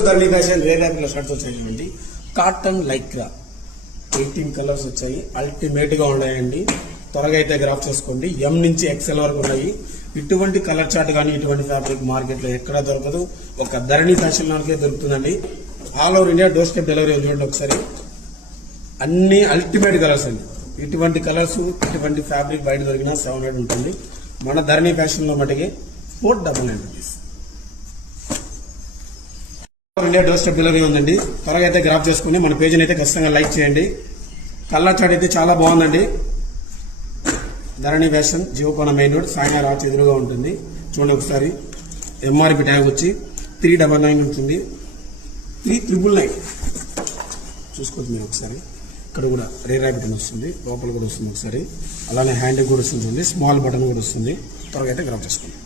To Dharani fashion rare rapid లో shirts వచ్చాయండి. Cotton Lycra 18 colours వచ్చాయి. అల్టిమేట్ గా ఉన్నాయండి. త్వరగా అయితే గ్రాఫ్ చేసుకోండి. ఎం నుంచి ఎక్సెల్ వరకు ఉన్నాయి. ఇటువంటి కలర్ చార్ట్ కానీ ఇటువంటి ఫ్యాబ్రిక్ మార్కెట్ లో ఎక్కడ దొరకదు. ఒక ధరణి ఫ్యాషన్ లోకే దొరుకుతుందండి. All over India door step delivery చూడండి ఒకసారి. అన్ని అల్టిమేట్ కలర్స్ అండి. ఇటువంటి కలర్స్ ఇటువంటి ఫ్యాబ్రిక్ బయట దొరికినా 700 ఉంటుంది. మన ధరణి ఫ్యాషన్ లో మటుకి 499 rupees. India door step delivery ఉందండి. త్వరగా అయితే గ్రాఫ్ చేసుకుని మన పేజీని అయితే ఖచ్చితంగా లైక్ చేయండి. కలర్ చార్ట్ అయితే చాలా బాగుందండి. Dharani fashion Jeevakona main road సాయినార్ ఆర్చ్ ఎదురుగా ఉంటుంది. చూడండి ఒకసారి. ఎంఆర్పి ట్యాగ్ వచ్చి 399 ఉంటుంది. 3999 చూసుకోవచ్చు మీరు ఒకసారి. ఇక్కడ కూడా రేర్ ర్యాపిడ్ వస్తుంది. లోపల కూడా వస్తుంది ఒకసారి. అలానే హ్యాండ్ కూడా వస్తుంది. స్మాల్ బటన్ కూడా వస్తుంది. త్వరగా అయితే గ్రాఫ్ చేసుకోండి.